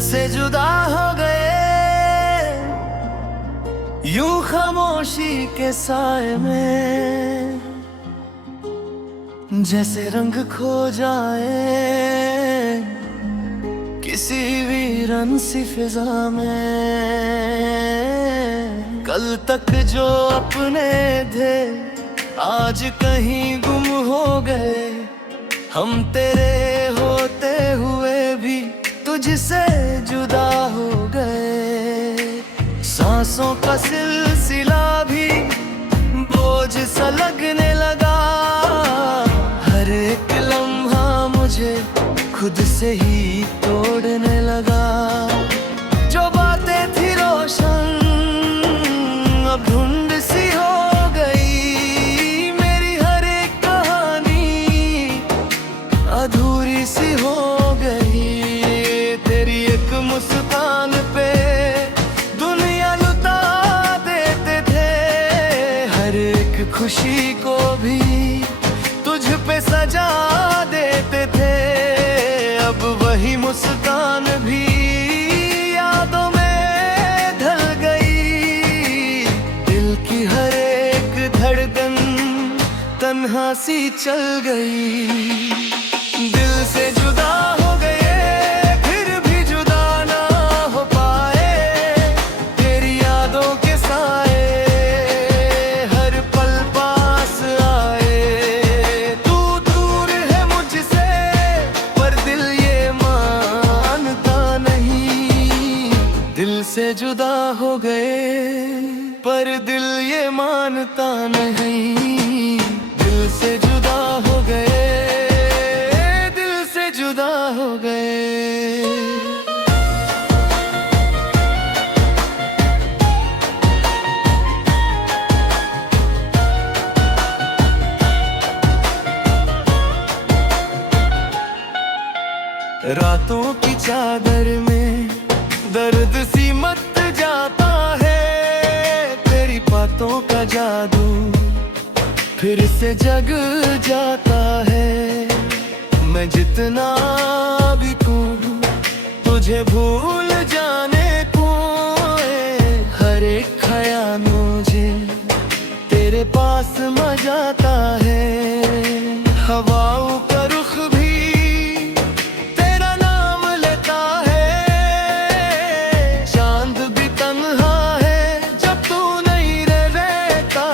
से जुदा हो गए यूं खामोशी के साए में, जैसे रंग खो जाए किसी वीरन सी फिजा में। कल तक जो अपने थे आज कहीं गुम हो गए, हम तेरे होते हुए भी तुझसे जुदा हो गए। सांसों का सिलसिला भी बोझ सा लगने लगा, हर एक लम्हा मुझे खुद से ही तोड़ने लगा। जो बातें थी रोशन अब धुंध सी हो गई, मेरी हर एक कहानी अधूरी सी हो गई। तेरी एक मुस्कान पे दुनिया लुटा देते थे, हर एक खुशी को भी तुझ पे सजा देते थे। अब वही मुस्कान भी यादों में ढल गई, दिल की हर एक धड़कन तन्हा सी चल गई। दिल से जुदा हो गए फिर भी जुदा ना हो पाए, तेरी यादों के साए हर पल पास आए। तू दूर है मुझसे पर दिल ये मानता नहीं, दिल से जुदा हो गए पर दिल ये मानता नहीं। दिल से जुदा हो गए, दिल से जुदा हो गए। रातों की चादर में दर्द सी मत जाता है, तेरी बातों का जादू फिर से जग जाता है। मैं जितना भी कहूँ तुझे भूल जाने को, हर एक ख्याल मुझे तेरे पास मजाता है। हवाओं का रुख भी तेरा नाम लेता है, चांद भी तन्हा है जब तू नहीं रहता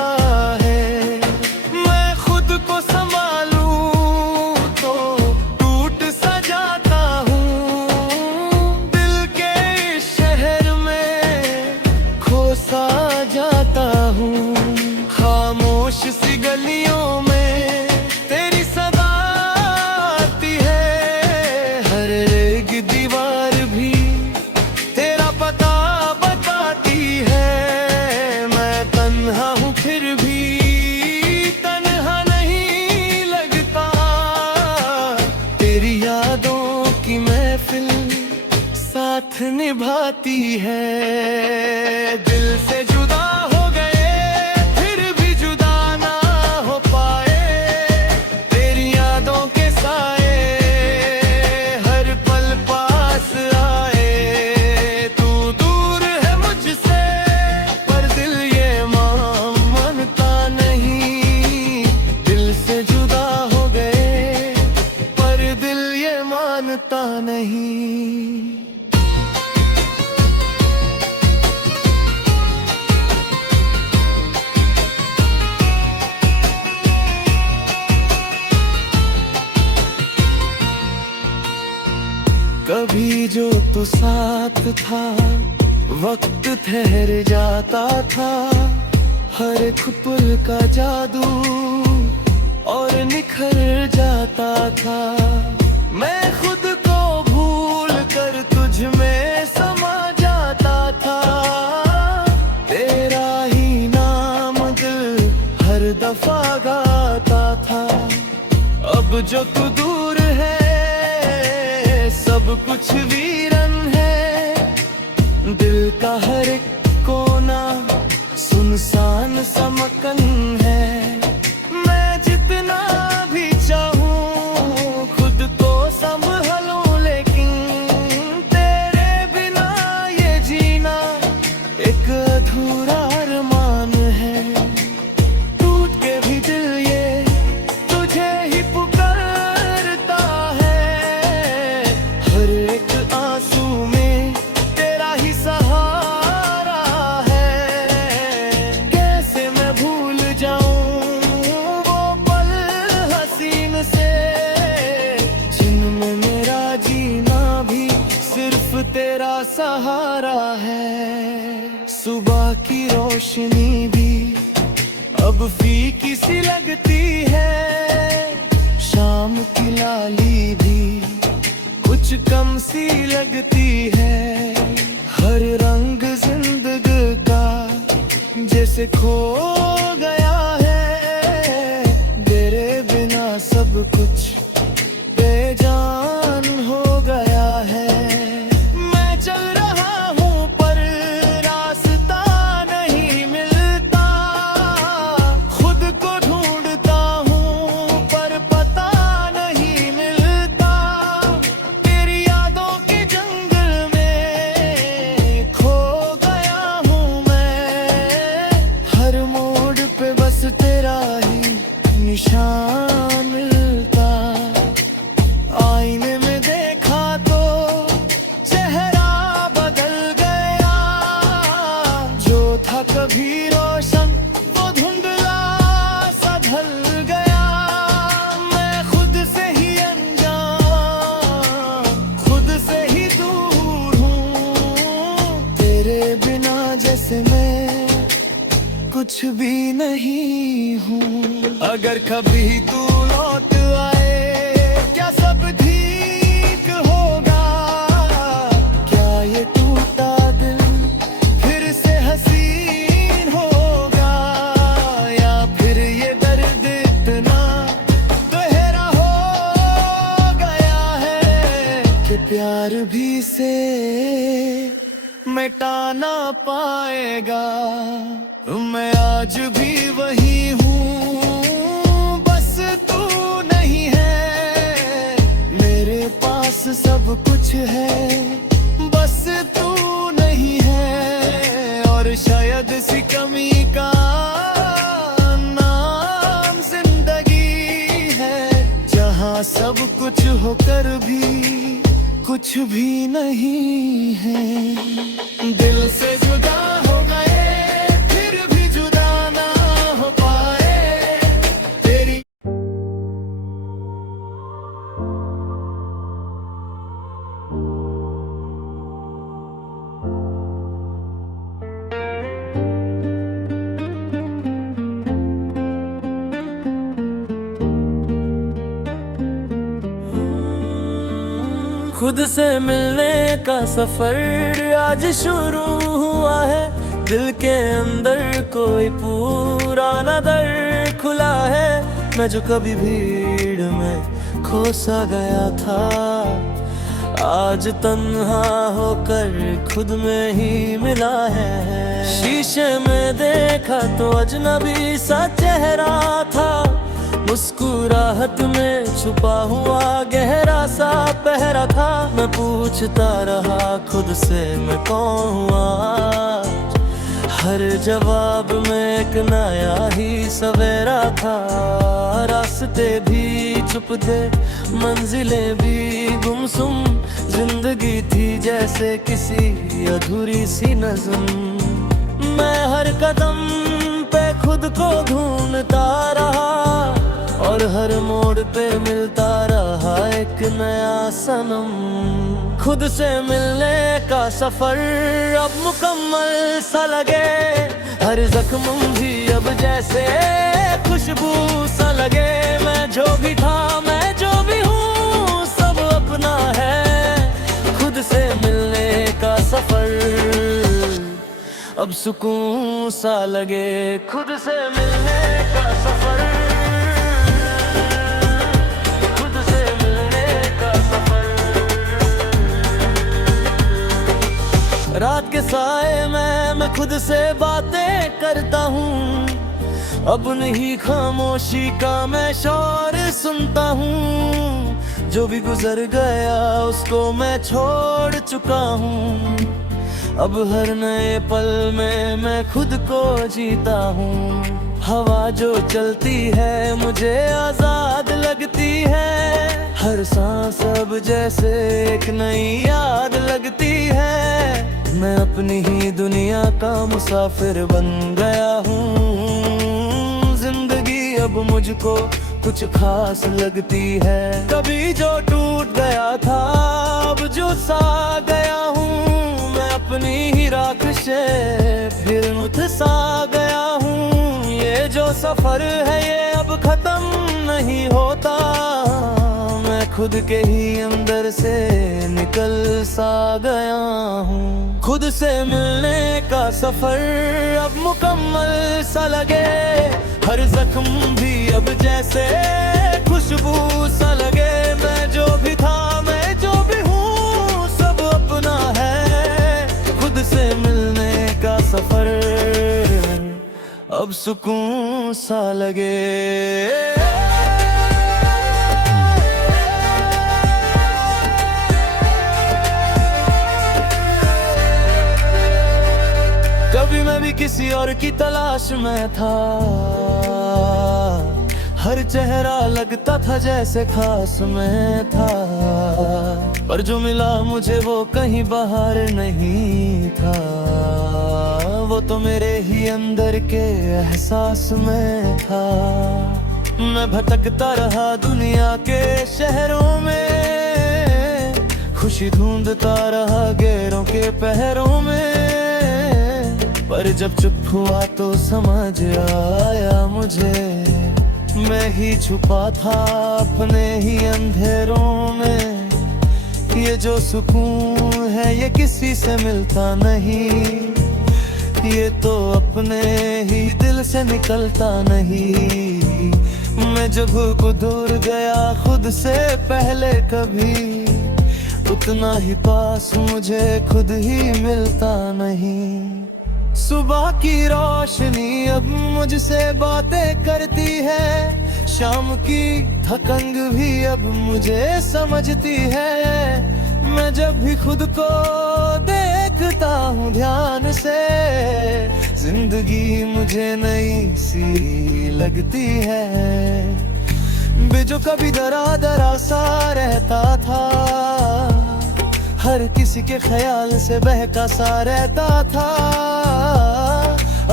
है। मैं खुद को संभालूं तो टूट सा जाता हूँ, दिल के इस शहर में खो सा जाता हूँ। खामोश सी गलियों में तेरी सदा आती है, हर एक दीवार भी तेरा पता बताती है। मैं तन्हा हूँ फिर भी तन्हा नहीं लगता, तेरी यादों की महफिल साथ निभाती है। दिल से जुदा हो गए फिर भी जुदा ना हो पाए, तेरी यादों के साए हर पल पास आए। तू दूर है मुझसे पर दिल ये मानता नहीं, दिल से जुदा हो गए पर दिल ये मानता नहीं। कभी जो तू साथ था वक्त ठहर जाता था, हर एक पल का जादू और निखर जाता था। मैं खुद को भूल कर तुझ में समा जाता था, तेरा ही नाम दिल हर दफा गाता था। अब जो तू दूर है सब कुछ वीरन है, दिल का हर एक कोना सुनसान सा मकन है। मैं जितना भी चाहूँ खुद को संभालूं, लेकिन तेरे सहारा है। सुबह की रोशनी भी अब फीकी सी लगती है, शाम की लाली भी कुछ कम सी लगती है। हर रंग जिंदगी का जैसे खो गया है, तेरे बिना सब कुछ बेजान हो गया है। मैं चल रहा हूँ पर रास्ता नहीं मिलता, खुद को ढूंढता हूँ पर पता नहीं मिलता। तेरी यादों के जंगल में खो गया हूँ मैं, हर मोड़ पे बस तेरा ही निशान मिलता। आईने में देखा तो चेहरा बदल गया, जो था कभी रोशन वो धुंधला सा ढल गया। मैं खुद से ही अनजान, खुद से ही दूर हूँ, तेरे बिना जैसे मैं कुछ भी नहीं हूँ। अगर कभी तू लौट आए क्या सब ठीक होगा, क्या ये टूटा दिल फिर से हसीन होगा, या फिर ये दर्द इतना गहरा हो गया है कि प्यार भी से मिटा ना पाएगा। मैं आज भी वही हूँ, बस तू नहीं है। मेरे पास सब कुछ है, बस तू नहीं है। और शायद इसी कमी का नाम जिंदगी है, जहाँ सब कुछ होकर भी कुछ भी नहीं है। दिल से जुदा हो गए फिर भी जुदा ना हो पाए, तेरी खुद से मिलने का सफर आज शुरू हुआ है। दिल के अंदर कोई पुराना दर खुला है। मैं जो कभी भीड़ में खो सा गया था, आज तन्हा होकर खुद में ही मिला है। शीशे में देखा तो अजनबी सा चेहरा था, मुस्कुराहट में छुपा हुआ गहरा सा पहरा था। मैं पूछता रहा खुद से मैं कौन हूँ आज, हर जवाब में एक नया ही सवेरा था। रास्ते भी चुप थे, मंजिलें भी गुमसुम, जिंदगी थी जैसे किसी अधूरी सी नज़्म। मैं हर कदम पे खुद को ढूंढता रहा, और हर मोड़ पे मिलता रहा एक नया सनम। खुद से मिलने का सफर अब मुकम्मल सा लगे, हर जख्म भी अब जैसे खुशबू सा लगे। मैं जो भी था मैं जो भी हूँ सब अपना है। खुद से मिलने का सफर अब सुकून सा लगे। खुद से मिलने का सफर, रात के साए में मैं खुद से बातें करता हूँ। अब नहीं खामोशी का मैं शोर सुनता हूँ। जो भी गुजर गया उसको मैं छोड़ चुका हूँ। अब हर नए पल में मैं खुद को जीता हूँ। हवा जो चलती है मुझे आजाद लगती है, हर सांस अब जैसे एक नई याद लगती है। मैं अपनी ही दुनिया का मुसाफिर बन गया हूँ। जिंदगी अब मुझको कुछ खास लगती है। कभी जो टूट गया था अब जो सा गया हूँ। अपनी ही राख से फिर मुझसा गया हूँ। ये जो सफर है ये अब खत्म नहीं होता, मैं खुद के ही अंदर से निकल सा गया हूँ। खुद से मिलने का सफर अब मुकम्मल सा लगे, हर जख्म भी अब जैसे खुशबू सा लगे। मैं जो भी था मैं जो भी हूँ सब अपना है, खुद से मिलने का सफर अब सुकून सा लगे। कभी मैं भी किसी और की तलाश में था, हर चेहरा लगता था जैसे खास में था, पर जो मिला मुझे वो कहीं बाहर नहीं था। वो तो मेरे ही अंदर के एहसास में था। मैं भटकता रहा दुनिया के शहरों में, खुशी ढूंढता रहा गैरों के पहरों में, पर जब चुप हुआ तो समझ आया मुझे, मैं ही छुपा था अपने ही अंधेरों में। ये जो सुकून है ये किसी से मिलता नहीं, ये तो अपने ही दिल से निकलता नहीं। मैं जब को दूर गया खुद से पहले कभी, उतना ही पास मुझे खुद ही मिलता नहीं। सुबह की रोशनी अब मुझसे बातें करती है, शाम की थकंग भी अब मुझे समझती है। मैं जब भी खुद को देखता हूँ ध्यान से, जिंदगी मुझे नई सी लगती है। जो कभी दरा दरा सा रहता था, हर किसी के ख्याल से बहका सा रहता था,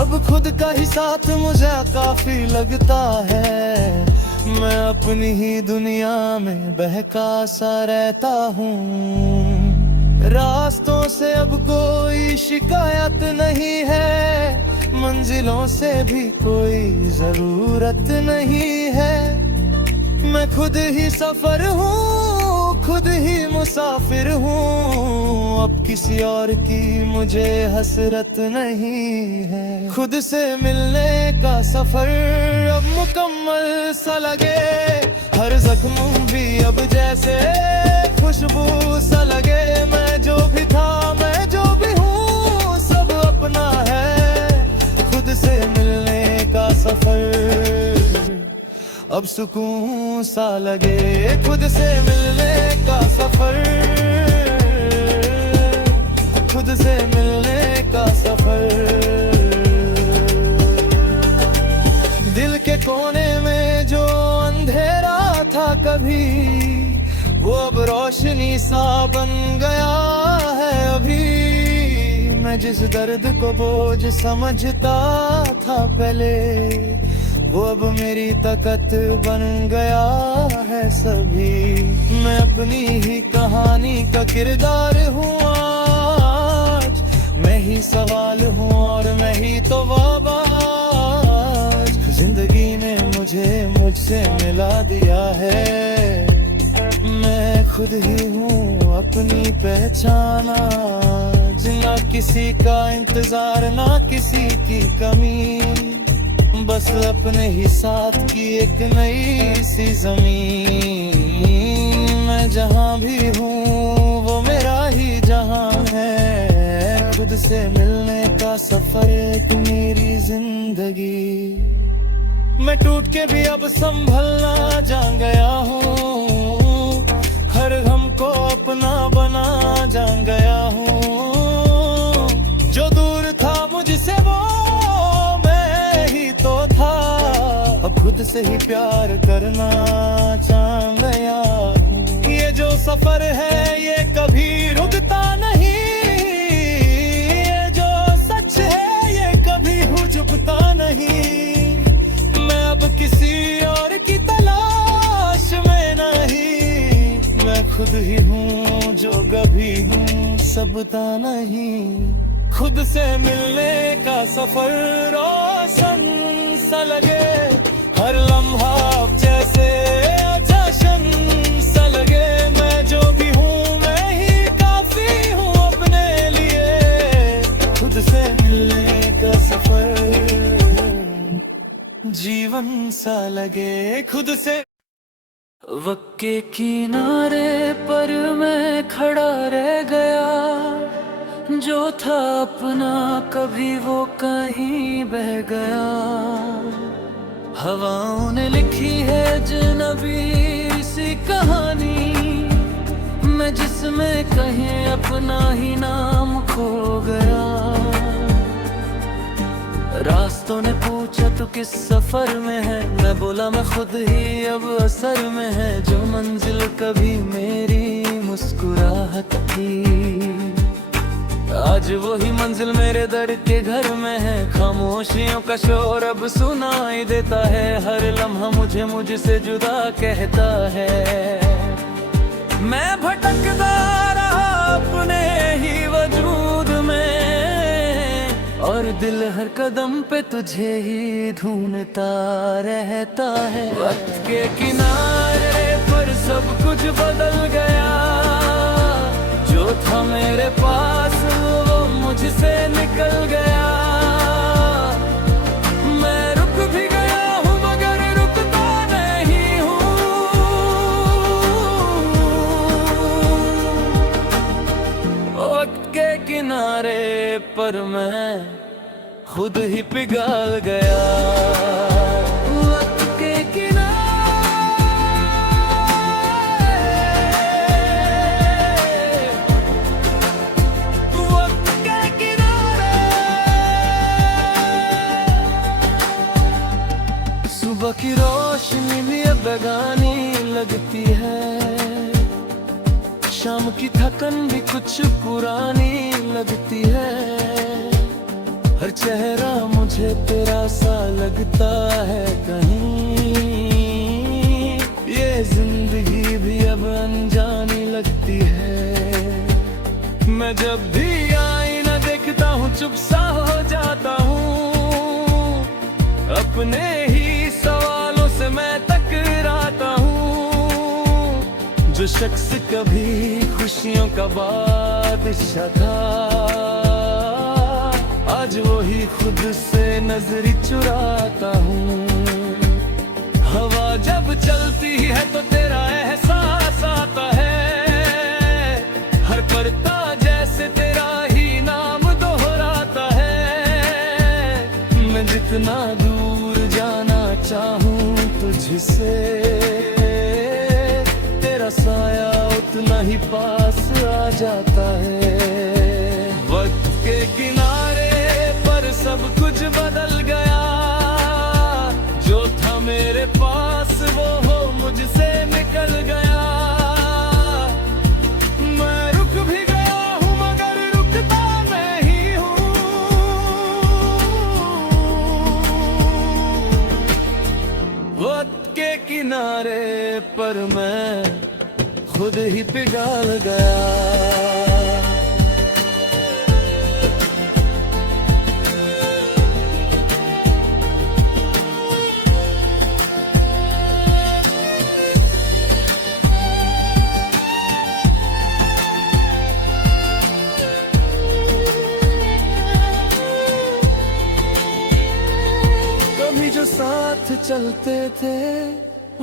अब खुद का ही साथ मुझे काफी लगता है। मैं अपनी ही दुनिया में बहका सा रहता हूँ। रास्तों से अब कोई शिकायत नहीं है, मंजिलों से भी कोई जरूरत नहीं है। मैं खुद ही सफर हूँ, खुद ही मुसाफिर हूँ, अब किसी और की मुझे हसरत नहीं है। खुद से मिलने का सफर अब मुकम्मल सा लगे, हर जख्म भी अब जैसे खुशबू सा लगे। मैं जो भी था मैं जो भी हूँ सब अपना है, खुद से मिलने का सफर अब सुकून सा लगे। खुद से मिलने का सफर, खुद से मिलने का सफर। दिल के कोने में जो अंधेरा था कभी, वो अब रोशनी सा बन गया है अभी। मैं जिस दर्द को बोझ समझता था पहले, वो अब मेरी ताकत बन गया है सभी। मैं अपनी ही कहानी का किरदार हूँ आज, मैं ही सवाल हूँ और मैं ही तो आवाज। जिंदगी ने मुझे मुझसे मिला दिया है, मैं खुद ही हूँ अपनी पहचाना। ना किसी का इंतजार ना किसी की कमी, बस अपने ही साथ की एक नई सी जमीन। मैं जहाँ भी हूँ वो मेरा ही जहाँ है, खुद से मिलने का सफर एक मेरी जिंदगी। मैं टूट के भी अब संभलना जान गया हूँ, हर गम को अपना बना जान गया हूँ। जो दूर था मुझसे वो अब खुद से ही प्यार करना जान गया हूँ। ये जो सफर है ये कभी रुकता नहीं, ये जो सच है ये कभी हो झुकता नहीं। मैं अब किसी और की तलाश में नहीं, मैं खुद ही हूँ जो कभी हूँ सबता नहीं। खुद से मिलने का सफर रोशन सा लगे, हर लम्हा अब जैसे जश्न सा लगे। मैं जो भी हूँ मैं ही काफी हूँ अपने लिए। खुद से मिलने का सफर जीवन सा लगे खुद से। वक्त के किनारे पर मैं खड़ा रह गया, जो था अपना कभी वो कहीं बह गया। हवाओं ने लिखी है अजनबी सी कहानी, मैं जिसमें कहीं अपना ही नाम खो गया। रास्तों ने पूछा तू किस सफर में है, मैं बोला मैं खुद ही अब असर में है। जो मंजिल कभी मेरी मुस्कुराहट थी, आज वही मंजिल मेरे दर के घर में है। खामोशियों का शोर अब सुनाई देता है, हर लम्हा मुझे मुझसे जुदा कहता है। मैं भटकता रहा अपने ही वजूद में, और दिल हर कदम पे तुझे ही ढूंढता रहता है। वक्त के किनारे पर सब कुछ बदल गया, जो था मेरे पास वो मुझसे निकल गया। मैं रुक भी गया हूँ मगर रुकता नहीं हूँ। वक्त के किनारे पर मैं खुद ही पिघल गया। वक्त के सुबह की रोशनी भी अब बेगानी लगती है, शाम की थकन भी कुछ पुरानी लगती है। हर चेहरा मुझे तेरा सा लगता है कहीं, ये जिंदगी भी अब अनजानी लगती है। मैं जब भी आईना देखता हूँ चुप सा हो जाता हूँ, अपने ही सवालों से मैं टकराता हूँ। जो शख्स कभी खुशियों का बादशाह था, आज वही खुद से नजरी चुराता हूँ। हवा जब चलती है तो तेरा एहसास आता है, हर करता जैसे तेरा ही नाम दोहराता है। मैं जितना दूर जाना चाहूँ तुझसे, तेरा साया उतना ही पास आ जाता है। वक्त के किनारे पर सब कुछ बदल गया, जो था मेरे पास वो हो मुझसे निकल गया। मैं रुक भी गया हूँ मगर रुकता नहीं हूँ। वक्त के किनारे पर मैं खुद ही पिघल गया। कभी जो साथ चलते थे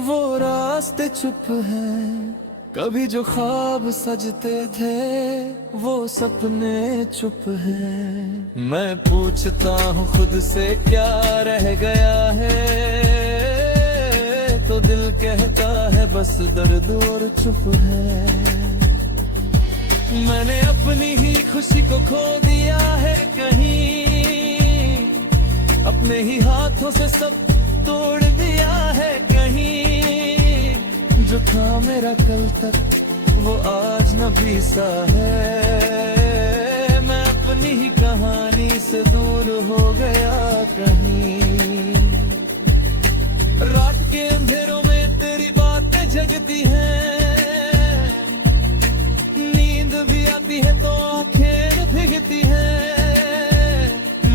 वो रास्ते चुप हैं, कभी जो ख्वाब सजते थे वो सपने चुप हैं। मैं पूछता हूँ खुद से क्या रह गया है, तो दिल कहता है बस दर्द और चुप है। मैंने अपनी ही खुशी को खो दिया है कहीं, अपने ही हाथों से सब तोड़ दिया है कहीं। जो था मेरा कल तक वो आज न भी सा है, मैं अपनी ही कहानी से दूर हो गया कहीं। रात के अंधेरों में तेरी बातें जगती हैं, देखती है तो आंखें भीगती है,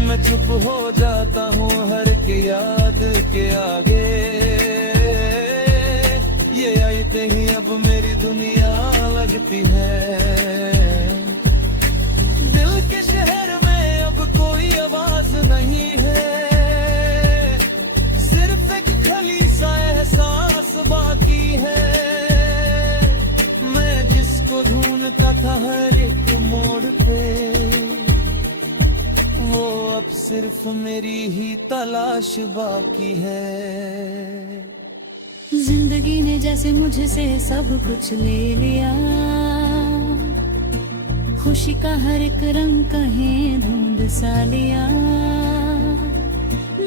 मैं चुप हो जाता हूँ हर के याद के आगे। ये आते ही अब मेरी दुनिया लगती है। दिल के शहर में अब कोई आवाज नहीं है, सिर्फ एक खाली सा एहसास बाकी है। मैं जिसको ढूंढता था हर एक मोड़ पे, वो अब सिर्फ मेरी ही तलाश बाकी है। जिंदगी ने जैसे मुझसे सब कुछ ले लिया, खुशी का हर एक रंग कहीं ढूंढ सा लिया।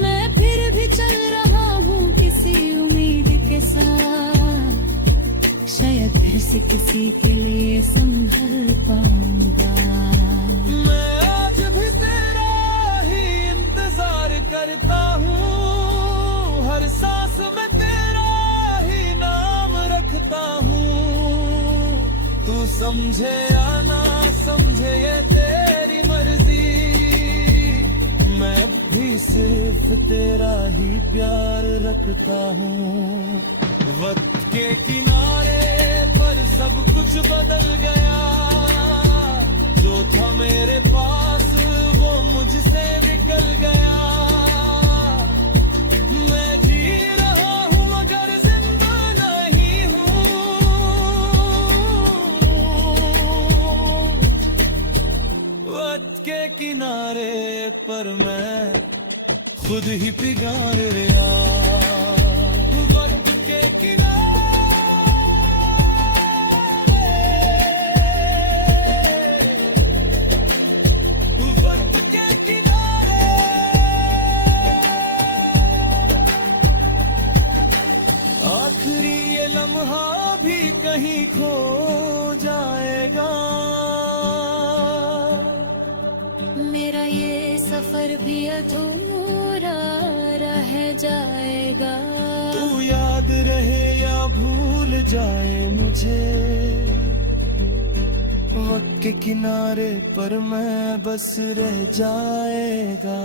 मैं फिर भी चल रहा हूँ किसी उम्मीद के साथ, शायद फिर से किसी के लिए संभल पाऊंगा। मैं आज भी तेरा ही इंतजार करता हूँ, हर सांस में तेरा ही नाम रखता हूँ। तू समझे या ना समझे ये तेरी मर्जी, मैं अब भी सिर्फ तेरा ही प्यार रखता हूँ। वक्त के किनारे पर सब कुछ बदल गया, जो था मेरे पास वो मुझसे निकल गया। मैं जी रहा हूँ मगर जिंदा नहीं हूँ, वक्त के किनारे पर मैं खुद ही पिघल गया। वक्त के किनारे आखिरी ये लम्हा भी कहीं खो जाएगा, मेरा ये सफर भी अधूरा रह जाएगा। तू याद रहे या भूल जाए मुझे, वक्त के किनारे पर मैं बस रह जाएगा।